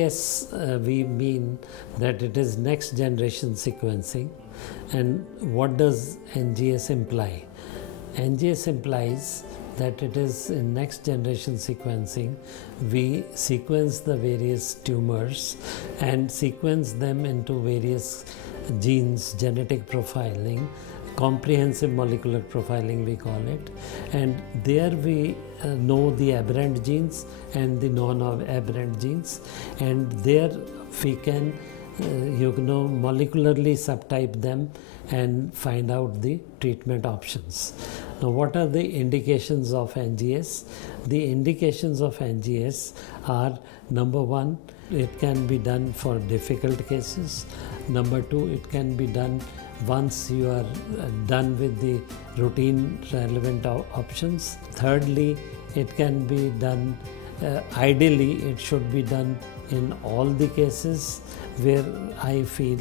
NGS, we mean that it is next generation sequencing. And what does NGS imply? NGS implies that it is in next generation sequencing. We sequence the various tumors and sequence them into various genes, genetic profiling, comprehensive molecular profiling we call it, and there we know the aberrant genes and the non-aberrant genes, and there we can molecularly subtype them and find out the treatment options. Now, what are the indications of NGS? The indications of NGS are: number one, it can be done for difficult cases. Number two, it can be done once you are done with the routine relevant options. Thirdly, it can be done, ideally it should be done in all the cases, where I feel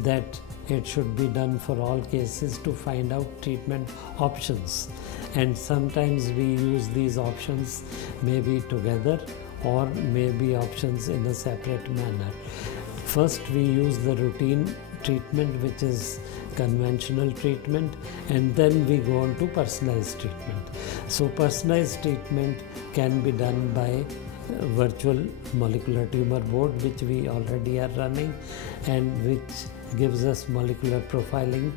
that it should be done for all cases to find out treatment options. And sometimes we use these options maybe together or maybe options in a separate manner. First, we use the routine treatment, which is conventional treatment, and then we go on to personalized treatment. So personalized treatment can be done by virtual molecular tumor board, which we already are running and which gives us molecular profiling.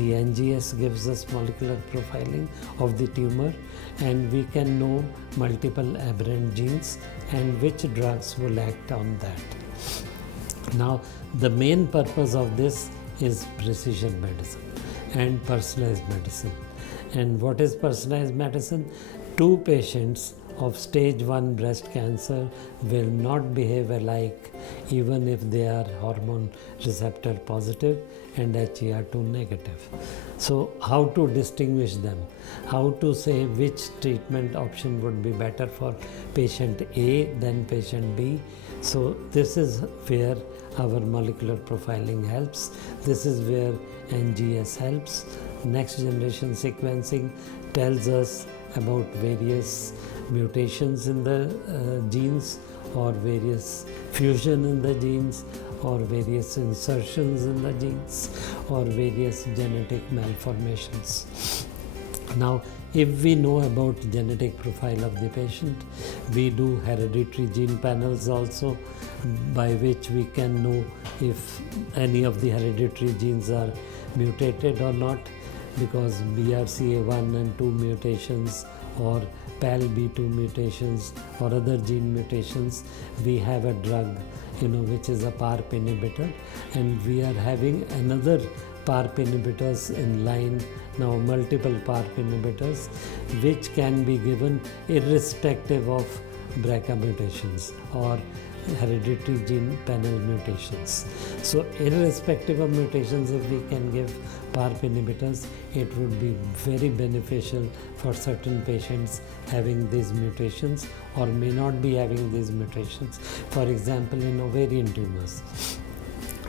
The NGS gives us molecular profiling of the tumor, and we can know multiple aberrant genes and which drugs will act on that. Now, the main purpose of this is precision medicine and personalized medicine. And what is personalized medicine? Two patients of stage 1 breast cancer will not behave alike even if they are hormone receptor positive and HER2 negative. So how to distinguish them? How to say which treatment option would be better for patient A than patient B? So this is where our molecular profiling helps. This is where NGS helps. Next generation sequencing tells us about various mutations in the genes, or various fusion in the genes, or various insertions in the genes, or various genetic malformations. Now, if we know about genetic profile of the patient, we do hereditary gene panels also, by which we can know if any of the hereditary genes are mutated or not, because BRCA1 and 2 mutations or PAL-B2 mutations or other gene mutations, we have a drug which is a PARP inhibitor, and we are having another PARP inhibitors in line now, multiple PARP inhibitors, which can be given irrespective of BRCA mutations or hereditary gene panel mutations. So irrespective of mutations, if we can give PARP inhibitors, it would be very beneficial for certain patients having these mutations or may not be having these mutations. For example, in ovarian tumors.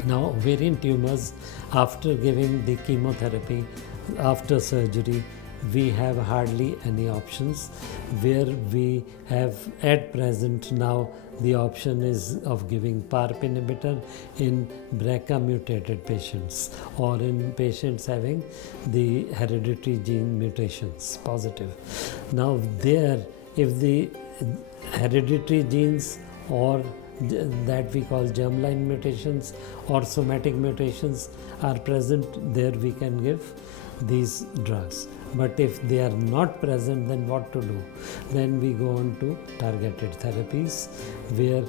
Now, ovarian tumors, after giving the chemotherapy, after surgery, we have hardly any options. Where we have at present now, the option is of giving PARP inhibitor in BRCA mutated patients or in patients having the hereditary gene mutations positive. Now there, if the hereditary genes or that we call germline mutations or somatic mutations are present, there we can give these drugs. But if they are not present, then what to do? Then we go on to targeted therapies, where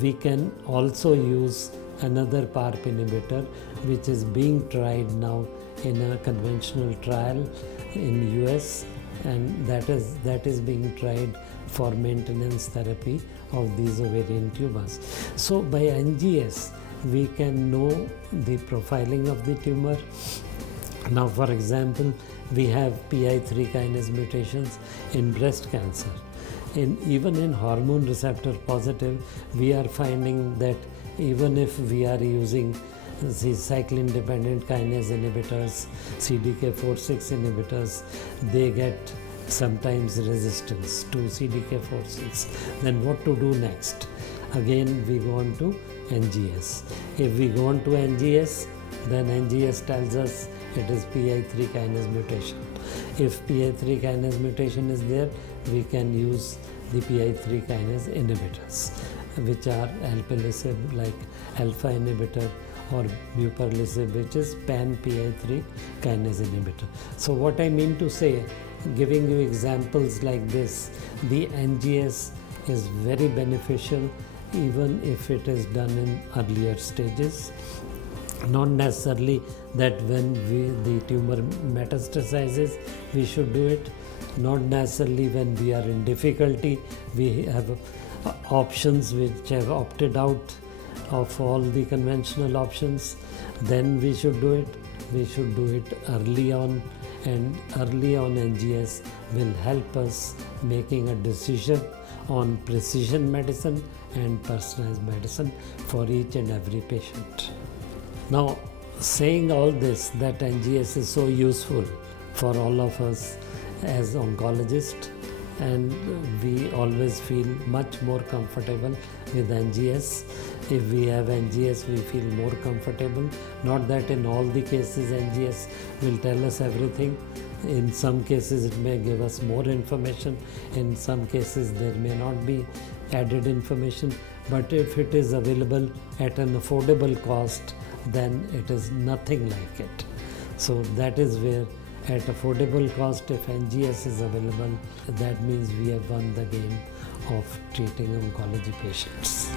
we can also use another PARP inhibitor, which is being tried now in a conventional trial in US, and that is being tried for maintenance therapy of these ovarian tumors. So by NGS, we can know the profiling of the tumor. Now, for example, we have PI3 kinase mutations in breast cancer. Even in hormone receptor positive, we are finding that even if we are using the cyclin dependent kinase inhibitors, CDK4/6 inhibitors, they get sometimes resistance to CDK4/6. Then what to do next? again we go on to NGS. If we go on to NGS, then NGS tells us it is PI3 kinase mutation. If PI3 kinase mutation is there, we can use the PI3 kinase inhibitors, which are alpelisib like alpha inhibitor, or muperlisib, which is pan PI3 kinase inhibitor. So what I mean to say, giving you examples like this, the NGS is very beneficial even if it is done in earlier stages. Not necessarily that when the tumor metastasizes we should do it, not necessarily when we are in difficulty. We have options which have opted out of all the conventional options, then we should do it. We should do it early on, and early on NGS will help us making a decision on precision medicine and personalized medicine for each and every patient. Now, saying all this, that NGS is so useful for all of us as oncologists, and we always feel much more comfortable with NGS. If we have NGS, we feel more comfortable. Not that in all the cases NGS will tell us everything. In some cases it may give us more information, in some cases there may not be added information, but if it is available at an affordable cost, then it is nothing like it. So that is where, at affordable cost, if NGS is available, that means we have won the game of treating oncology patients.